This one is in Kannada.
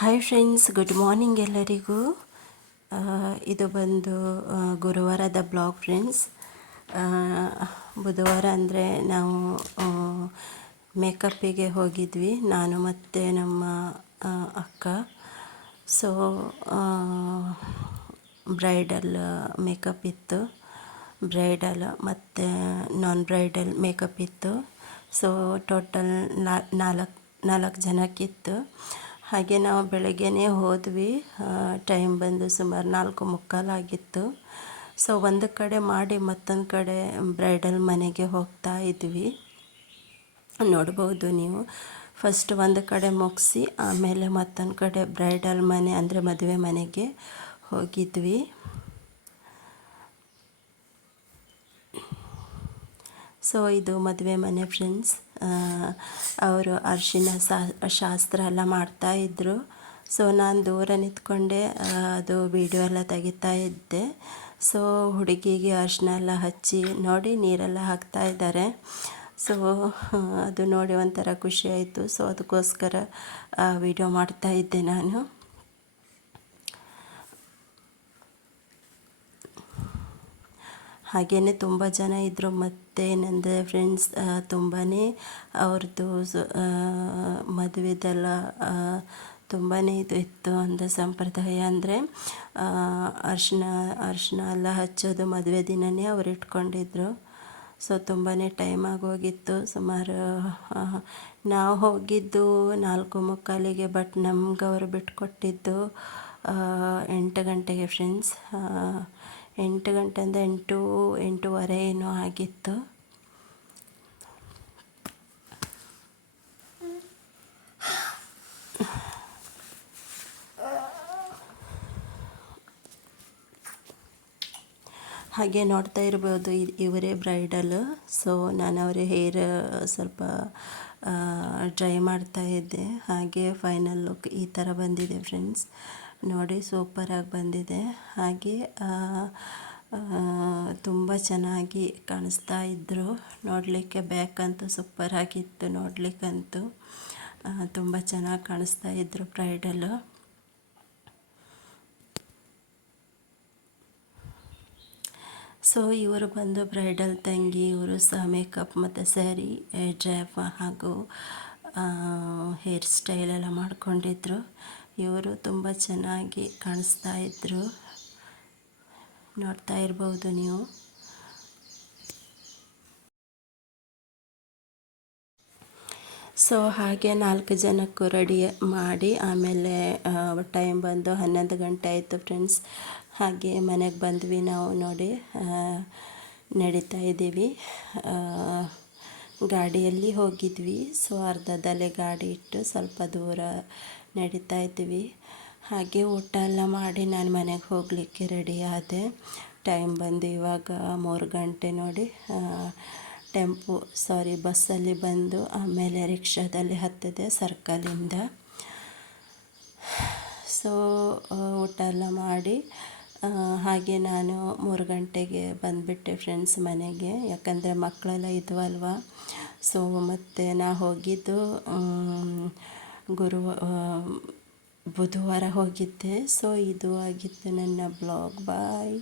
ಹಾಯ್ ಫ್ರೆಂಡ್ಸ್, ಗುಡ್ ಮಾರ್ನಿಂಗ್ ಎಲ್ಲರಿಗೂ. ಇದು ಬಂದು ಗುರುವಾರದ ಬ್ಲಾಗ್ ಫ್ರೆಂಡ್ಸ್. ಬುಧವಾರ ಅಂದರೆ ನಾವು ಮೇಕಪ್ಪಿಗೆ ಹೋಗಿದ್ವಿ, ನಾನು ಮತ್ತು ನಮ್ಮ ಅಕ್ಕ. ಸೊ ಬ್ರೈಡಲ್ ಮೇಕಪ್ ಇತ್ತು, ಬ್ರೈಡಲ್ ಮತ್ತು ನಾನ್ ಬ್ರೈಡಲ್ ಮೇಕಪ್ ಇತ್ತು. ಸೊ ಟೋಟಲ್ ನಾಲ್ಕು ಜನಕ್ಕಿತ್ತು. ಹಾಗೆ ನಾವು ಬೆಳಗ್ಗೆನೇ ಹೋದ್ವಿ. ಟೈಮ್ ಬಂದು ಸುಮಾರು 4:45 ಆಗಿತ್ತು. ಸೊ ಒಂದು ಕಡೆ ಮಾಡಿ ಮತ್ತೊಂದು ಕಡೆ ಬ್ರೈಡಲ್ ಮನೆಗೆ ಹೋಗ್ತಾ ಇದ್ವಿ. ನೋಡ್ಬೋದು ನೀವು. ಫಸ್ಟ್ ಒಂದು ಕಡೆ ಮುಗಿಸಿ ಆಮೇಲೆ ಮತ್ತೊಂದು ಕಡೆ ಬ್ರೈಡಲ್ ಮನೆ ಅಂದರೆ ಮದುವೆ ಮನೆಗೆ ಹೋಗಿದ್ವಿ. ಸೊ ಇದು ಮದುವೆ ಮನೆ ಫ್ರೆಂಡ್ಸ್. ಅವರು ಅರಿಶಿನ ಶಾಸ್ತ್ರ ಎಲ್ಲ ಮಾಡ್ತಾಯಿದ್ರು. ಸೊ ನಾನು ದೂರ ನಿಂತ್ಕೊಂಡೆ ಅದು ವಿಡಿಯೋ ಎಲ್ಲ ತೆಗಿತಾ ಇದ್ದೆ. ಸೊ ಹುಡುಗಿಗೆ ಅರಿಶಿನ ಎಲ್ಲ ಹಚ್ಚಿ ನೋಡಿ ನೀರೆಲ್ಲ ಹಾಕ್ತಾ ಇದ್ದಾರೆ. ಸೊ ಅದು ನೋಡಿ ಒಂಥರ ಖುಷಿ ಆಯಿತು. ಸೊ ಅದಕ್ಕೋಸ್ಕರ ವಿಡಿಯೋ ಮಾಡ್ತಾ ಇದ್ದೆ ನಾನು. ಹಾಗೆಯೇ ತುಂಬ ಜನ ಇದ್ದರು. ಮತ್ತೇನೆಂದರೆ ಫ್ರೆಂಡ್ಸ್, ತುಂಬಾ ಅವ್ರದ್ದು ಮದುವೆದೆಲ್ಲ ತುಂಬಾ ಇದು ಇತ್ತು. ಅಂದರೆ ಸಂಪ್ರದಾಯ ಅಂದರೆ ಅರಿಶಿನ ಎಲ್ಲ ಹಚ್ಚೋದು ಮದುವೆ ದಿನವೇ ಅವ್ರು ಇಟ್ಕೊಂಡಿದ್ರು. ಸೊ ತುಂಬಾ ಟೈಮ್ ಆಗೋಗಿತ್ತು. ಸುಮಾರು ನಾವು ಹೋಗಿದ್ದು 4:45ಗೆ, ಬಟ್ ನಮ್ಗೆ ಅವರು ಬಿಟ್ಕೊಟ್ಟಿದ್ದು 8 ಗಂಟೆಗೆ ಫ್ರೆಂಡ್ಸ್. 8 ಗಂಟೆಯಿಂದ 8:30 ಏನೋ ಆಗಿತ್ತು. ಹಾಗೆ ನೋಡ್ತಾ ಇರ್ಬೋದು, ಇವರೇ ಬ್ರೈಡಲ್. ಸೊ ನಾನು ಅವರೇ ಹೇರ್ ಸ್ವಲ್ಪ ಡ್ರೈ ಮಾಡ್ತಾ ಇದ್ದೆ. ಹಾಗೆ ಫೈನಲ್ ಲುಕ್ ಈ ಥರ ಬಂದಿದೆ ಫ್ರೆಂಡ್ಸ್. ನೋಡಿ, ಸೂಪರಾಗಿ ಬಂದಿದೆ. ಹಾಗೆ ತುಂಬ ಚೆನ್ನಾಗಿ ಕಾಣಿಸ್ತಾ ಇದ್ದರು ನೋಡಲಿಕ್ಕೆ. ಬ್ಯಾಕಂತೂ ಸೂಪರಾಗಿತ್ತು ನೋಡಲಿಕ್ಕಂತೂ. ತುಂಬ ಚೆನ್ನಾಗಿ ಕಾಣಿಸ್ತಾ ಇದ್ದರು ಬ್ರೈಡಲು. ಸೊ ಇವರು ಬಂದು ಬ್ರೈಡಲ್ ತಂಗಿ. ಇವರು ಸಹ ಮೇಕಪ್ ಮತ್ತು ಸ್ಯಾರಿ, ಡ್ರೈಪ್ ಹಾಗೂ ಹೇರ್ ಸ್ಟೈಲ್ ಎಲ್ಲ ಮಾಡ್ಕೊಂಡಿದ್ರು. ಇವರು ತುಂಬ ಚೆನ್ನಾಗಿ ಕಾಣಿಸ್ತಾ ಇದ್ದರು, ನೋಡ್ತಾ ಇರ್ಬೋದು ನೀವು. ಸೊ ಹಾಗೆ 4 ಜನಕ್ಕೂ ರೆಡಿ ಮಾಡಿ ಆಮೇಲೆ ಟೈಮ್ ಬಂದು 11 ಗಂಟೆ ಆಯಿತು ಫ್ರೆಂಡ್ಸ್. ಹಾಗೆ ಮನೆಗೆ ಬಂದ್ವಿ ನಾವು. ನೋಡಿ, ನಡೀತಾ ಇದ್ದೀವಿ. ಗಾಡಿಯಲ್ಲಿ ಹೋಗಿದ್ವಿ. ಸೊ ಅರ್ಧದಲ್ಲೇ ಗಾಡಿ ಇಟ್ಟು ಸ್ವಲ್ಪ ದೂರ ನಡೀತಾ ಇದ್ವಿ. ಹಾಗೆ ಊಟ ಎಲ್ಲ ಮಾಡಿ ನಾನು ಮನೆಗೆ ಹೋಗಲಿಕ್ಕೆ ರೆಡಿ ಆದೆ. ಟೈಮ್ ಬಂದು ಇವಾಗ 3 ಗಂಟೆ ನೋಡಿ. ಬಸ್ಸಲ್ಲಿ ಬಂದು ಆಮೇಲೆ ರಿಕ್ಷಾದಲ್ಲಿ ಹತ್ತಿದೆ ಸರ್ಕಲಿಂದ. ಸೊ ಊಟ ಎಲ್ಲ ಮಾಡಿ ಹಾಗೆ ನಾನು 3 ಗಂಟೆಗೆ ಬಂದುಬಿಟ್ಟೆ ಫ್ರೆಂಡ್ಸ್ ಮನೆಗೆ. ಯಾಕಂದರೆ ಮಕ್ಕಳೆಲ್ಲ ಇದ್ವಲ್ವ. ಸೊ ಮತ್ತು ನಾ ಹೋಗಿದ್ದು ಬುಧವಾರ ಹೋಗಿದ್ದೆ. ಸೊ ಇದು ಆಗಿತ್ತು ನನ್ನ ಬ್ಲಾಗ್. ಬಾಯ್.